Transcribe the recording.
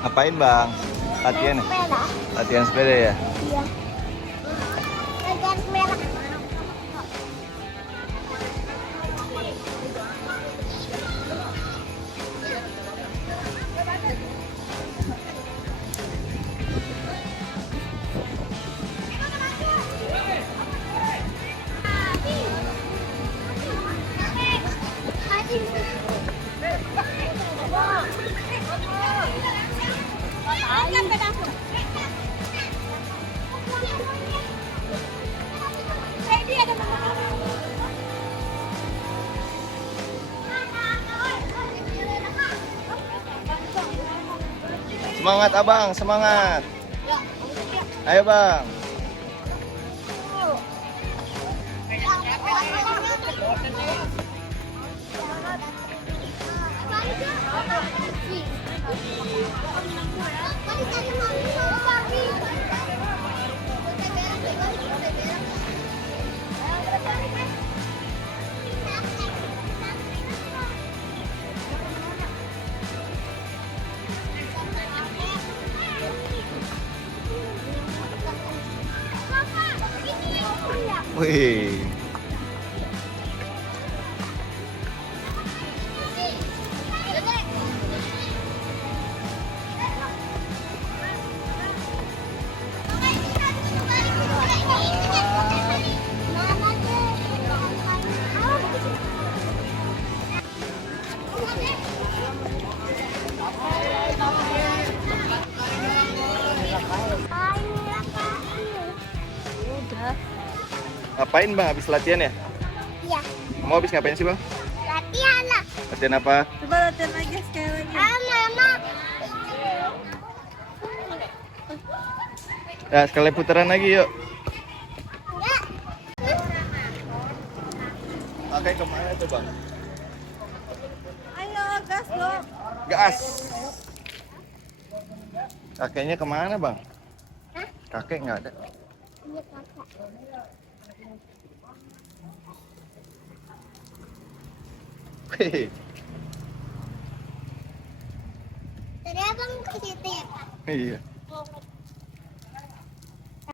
Ngapain bang? Latihan ya? Sepeda. Latihan sepeda ya? Iya. Latihan sepeda. Semangat abang, semangat. Ayo bang. Wih. Udah. Ngapain bang habis latihan ya? Iya. Mau habis ngapain sih bang? Latihan lah. Latihan apa? Coba latihan lagi sekali lagi. Mama. Ya sekali putaran lagi yuk. Ya. Pakai kemana tuh bang? Ayo gas dong. Gas. Kakeknya kemana bang? Hah? Kakek nggak ada. Iya, Kakak. Wih. Tadi abang ke situ ya, Kak? Iya.